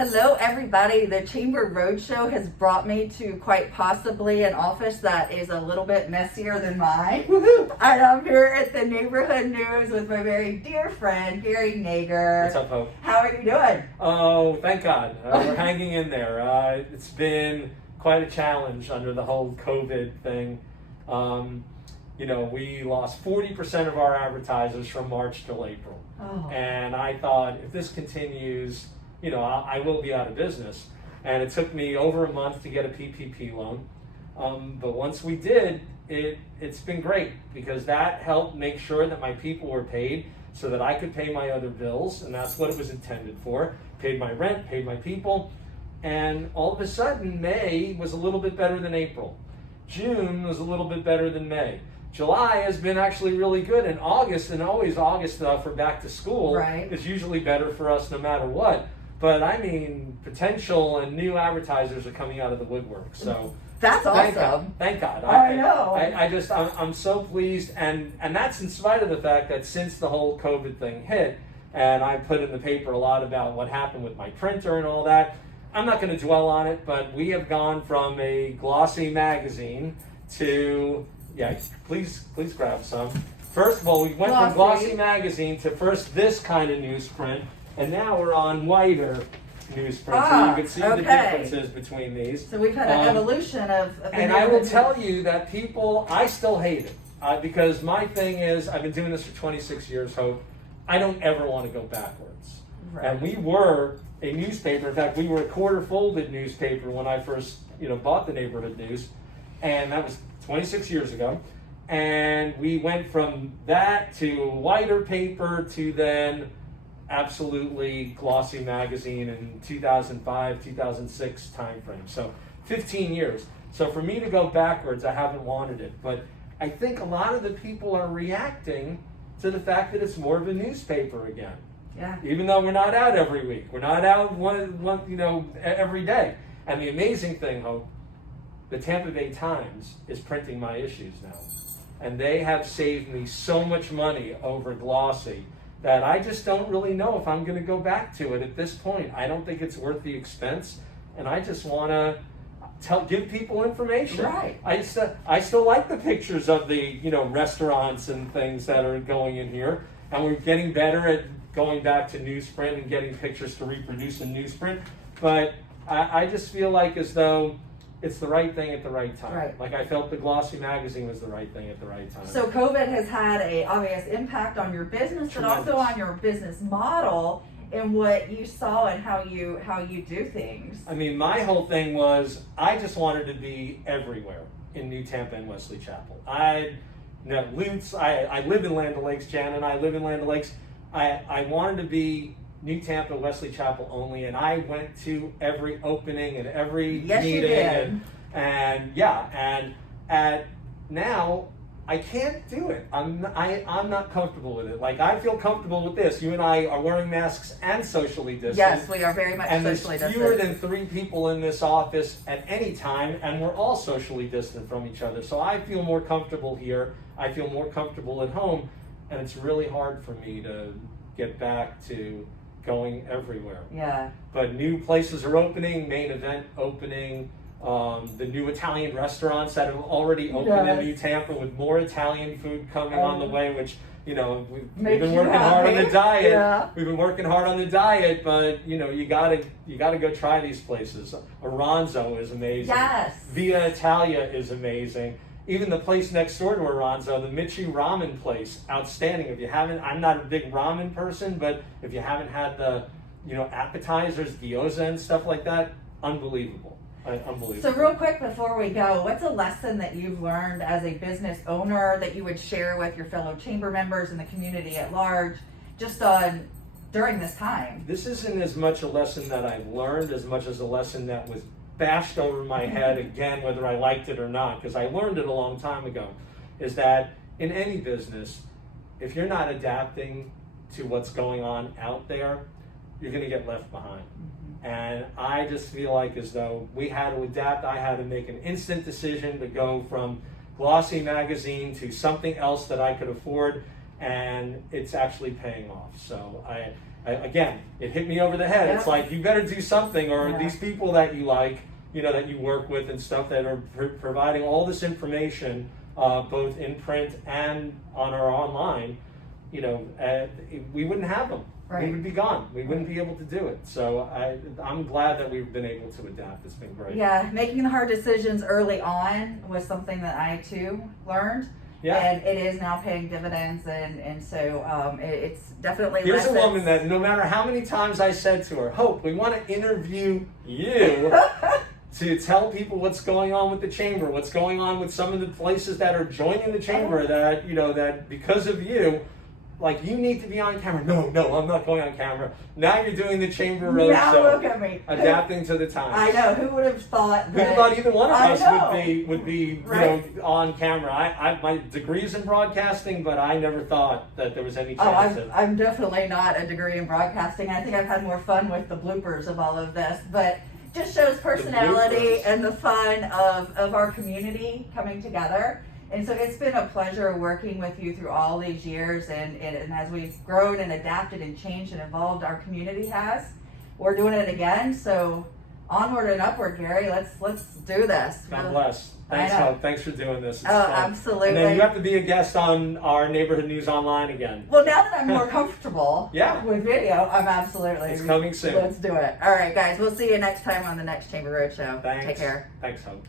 Hello, everybody. The Chamber Roadshow has brought me to quite possibly an office that is a little bit messier than mine. Woohoo! And I'm here at the Neighborhood News with my very dear friend, Gary Nager. What's up, Hope? How are you doing? Oh, thank God. We're hanging in there. It's been quite a challenge under the whole COVID thing. We lost 40% of our advertisers from March till April. Oh. And I thought, if this continues, I will be out of business. And it took me over a month to get a PPP loan. But once we did, it's been great because that helped make sure that my people were paid so that I could pay my other bills. And that's what it was intended for. Paid my rent, paid my people. And all of a sudden, May was a little bit better than April. June was a little bit better than May. July has been actually really good. And August, and always August for back to school, right, is usually better for us no matter what. But I mean, potential and new advertisers are coming out of the woodwork. So that's awesome. Thank God. I know. I'm so pleased, and that's in spite of the fact that since the whole COVID thing hit, and I put in the paper a lot about what happened with my printer and all that. I'm not going to dwell on it, but we have gone from a glossy magazine to please grab some. First of all, we went from glossy magazine to first this kind of newsprint. And now we're on whiter newsprint, so you can see the differences between these. So we've had an evolution of and I will tell you that people, I still hate it. Because my thing is, I've been doing this for 26 years, Hope. I don't ever want to go backwards. Right. And we were a newspaper. In fact, we were a quarter-folded newspaper when I first bought the Neighborhood News. And that was 26 years ago. And we went from that to whiter paper to then absolutely glossy magazine in 2005, 2006 timeframe. So 15 years. So for me to go backwards, I haven't wanted it. But I think a lot of the people are reacting to the fact that it's more of a newspaper again. Yeah. Even though we're not out every week. We're not out every day. And the amazing thing, Hope, the Tampa Bay Times is printing my issues now. And they have saved me so much money over glossy that I just don't really know if I'm going to go back to it at this point. I don't think it's worth the expense, and I just want to give people information. Right. I still like the pictures of the restaurants and things that are going in here, and we're getting better at going back to newsprint and getting pictures to reproduce in newsprint. But I just feel like as though it's the right thing at the right time. Right. Like I felt the glossy magazine was the right thing at the right time. So COVID has had an obvious impact on your business, but also on your business model and what you saw and how you do things. I mean, my whole thing was I just wanted to be everywhere in New Tampa and Wesley Chapel. I live in Land O'Lakes, Jan and I live in Land O'Lakes. I wanted to be New Tampa, Wesley Chapel only, and I went to every opening and every meeting, and now I can't do it. I'm not comfortable with it. Like I feel comfortable with this. You and I are wearing masks and socially distanced. Yes, we are very much socially distanced. And there's fewer than 3 people in this office at any time, and we're all socially distant from each other. So I feel more comfortable here. I feel more comfortable at home, and it's really hard for me to get back to going everywhere. Yeah. But new places are opening, main event opening, the new Italian restaurants that have already opened in New Tampa with more Italian food coming on the way, which, we've been working hard on the diet. Yeah. We've been working hard on the diet, but you gotta go try these places. Aranzo is amazing. Yes. Via Italia is amazing. Even the place next door to Aranzo, the Michi Ramen place, outstanding. If you haven't, I'm not a big ramen person, but if you haven't had the, appetizers, gyoza and stuff like that, unbelievable. Unbelievable. So real quick before we go, what's a lesson that you've learned as a business owner that you would share with your fellow chamber members and the community at large, just during this time? This isn't as much a lesson that I've learned as much as a lesson that was bashed over my head again, whether I liked it or not, because I learned it a long time ago, is that in any business, if you're not adapting to what's going on out there, you're going to get left behind. And I just feel like as though we had to adapt. I had to make an instant decision to go from glossy magazine to something else that I could afford, and it's actually paying off. So again, it hit me over the head. Yeah. It's like, you better do something, or Yeah. these people that you like, you know, that you work with and stuff, that are providing all this information, both in print and on our online, you know, we wouldn't have them. Right. We would be gone. We wouldn't be able to do it. So I'm glad that we've been able to adapt. It's been great. Yeah, making the hard decisions early on was something that I too learned. Yeah. And it is now paying dividends, and so it's definitely. Here's a lessons. woman that no matter how many times I said to her, Hope, we want to interview you to tell people what's going on with the chamber, what's going on with some of the places that are joining the chamber, that, you know, that because of you, like, you need to be on camera. No, I'm not going on camera. Now you're doing the chamber road Now show. look at me. Adapting to the times. I know. Who would have thought Who that? thought either one of I us know. would be Right. you know, on camera? I my degree's in broadcasting, but I never thought that there was any Oh, chance of. I'm definitely not a degree in broadcasting. I think I've had more fun with the bloopers of all of this, but just shows personality bloopers. and the fun of our community coming together. And so it's been a pleasure working with you through all these years, and as we've grown and adapted and changed and evolved, our community has. We're doing it again, so onward and upward, Gary. Let's do this. God bless. Thanks, I know. Hope. Thanks for doing this. It's Oh, fun. absolutely. And then you have to be a guest on our Neighborhood News Online again. Well, now that I'm more comfortable Yeah. with video, I'm absolutely. It's coming soon. Let's do it. All right, guys. We'll see you next time on the next Chamber Road Show. Thanks. Take care. Thanks, Hope.